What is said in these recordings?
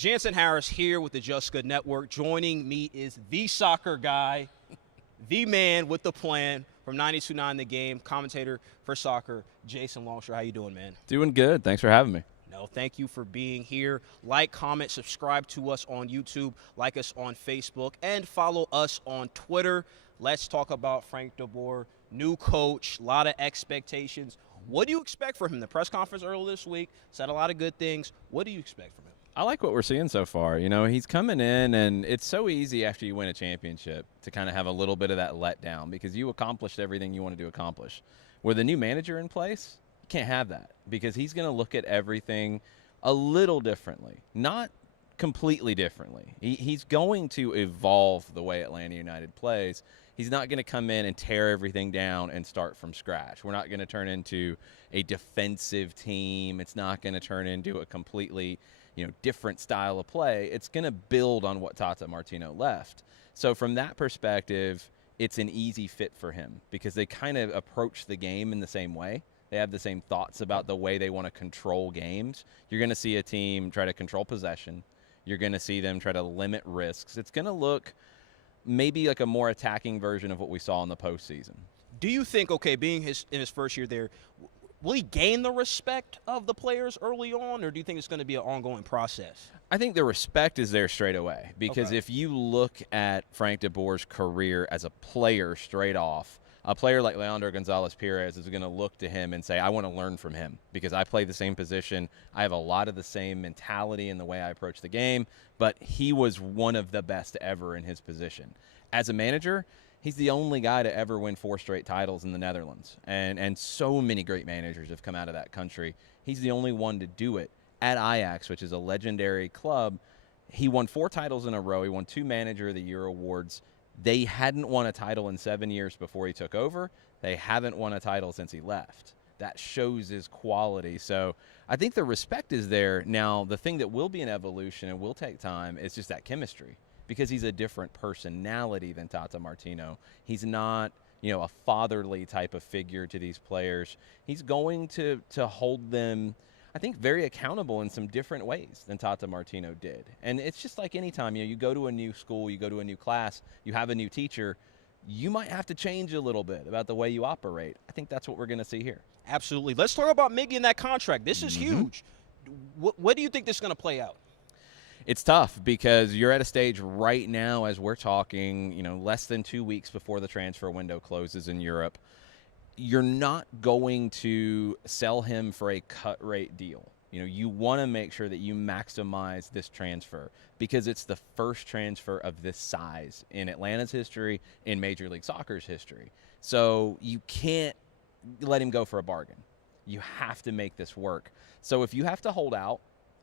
Jansen Harris here with the Just Good Network. Joining me is the soccer guy, the man with the plan from 92.9 The Game, commentator for soccer, Jason Longshore. How you doing, man? Doing good. Thanks for having me. No, thank you for being here. Like, comment, subscribe to us on YouTube, like us on Facebook, and follow us on Twitter. Let's talk about Frank DeBoer, new coach, a lot of expectations. What do you expect from him? The press conference earlier this week said a lot of good things. What do you expect from him? I like what we're seeing so far. You know, he's coming in, and it's so easy after you win a championship to kind of have a little bit of that letdown because you accomplished everything you wanted to accomplish. With a new manager in place, you can't have that because he's going to look at everything a little differently, not completely differently. He's going to evolve the way Atlanta United plays. He's not going to come in and tear everything down and start from scratch. We're not going to turn into a defensive team. It's not going to turn into a completely different style of play. It's going to build on what Tata Martino left. So from that perspective, it's an easy fit for him because they kind of approach the game in the same way. They have the same thoughts about the way they want to control games. You're going to see a team try to control possession. You're going to see them try to limit risks. It's going to look maybe like a more attacking version of what we saw in the postseason. Do you think, being in his first year there, will he gain the respect of the players early on, or do you think it's going to be an ongoing process? I think the respect is there straight away because if you look at Frank DeBoer's career as a player straight off, a player like Leandro Gonzalez-Pirez is going to look to him and say, I want to learn from him because I play the same position. I have a lot of the same mentality in the way I approach the game, but he was one of the best ever in his position. As a manager, he's the only guy to ever win 4 straight titles in the Netherlands, and so many great managers have come out of that country. He's the only one to do it. At Ajax, which is a legendary club, he won 4 titles in a row. He won 2 Manager of the Year awards. They hadn't won a title in 7 years before he took over. They haven't won a title since he left. That shows his quality. So I think the respect is there. Now, the thing that will be an evolution and will take time is just that chemistry because he's a different personality than Tata Martino. He's not, a fatherly type of figure to these players. He's going to hold them, I think, very accountable in some different ways than Tata Martino did. And it's just like any time, you go to a new school, you go to a new class, you have a new teacher, you might have to change a little bit about the way you operate. I think that's what we're going to see here. Absolutely. Let's talk about Miggy and that contract. This is huge. What do you think this is going to play out? It's tough because you're at a stage right now as we're talking, less than 2 weeks before the transfer window closes in Europe. You're not going to sell him for a cut rate deal. You want to make sure that you maximize this transfer because it's the first transfer of this size in Atlanta's history, in Major League Soccer's history. So you can't let him go for a bargain. You have to make this work. So if you have to hold out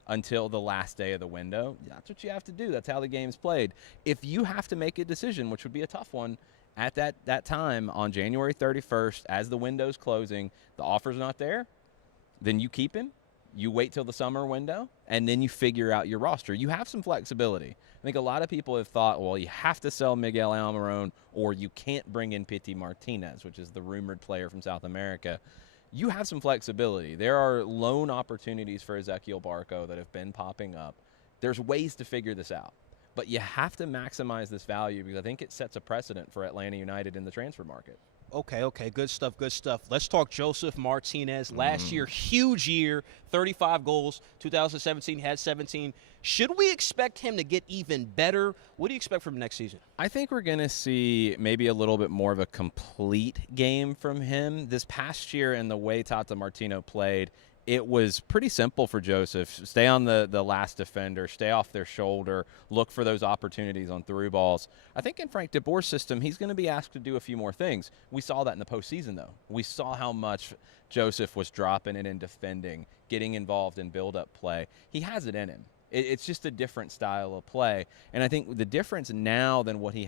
until the last day of the window, that's what you have to do. That's how the game's played. If you have to make a decision, which would be a tough one, at that time on January 31st, as the window's closing, the offer's not there, then you keep him, you wait till the summer window, and then you figure out your roster. You have some flexibility. I think a lot of people have thought, well, you have to sell Miguel Almiron or you can't bring in Pity Martinez, which is the rumored player from South America. You have some flexibility. There are loan opportunities for Ezequiel Barco that have been popping up. There's ways to figure this out. But you have to maximize this value because I think it sets a precedent for Atlanta United in the transfer market. Okay, good stuff. Let's talk Josef Martinez. Last year, huge year, 35 goals. 2017 had 17. Should we expect him to get even better? What do you expect from next season? I think we're going to see maybe a little bit more of a complete game from him. This past year and the way Tata Martino played, it was pretty simple for Josef. Stay on the last defender, stay off their shoulder, look for those opportunities on through balls. I think in Frank DeBoer's system, he's going to be asked to do a few more things. We saw that in the postseason, though. We saw how much Josef was dropping it in defending, getting involved in build-up play. He has it in him. It's just a different style of play. And I think the difference now than what he had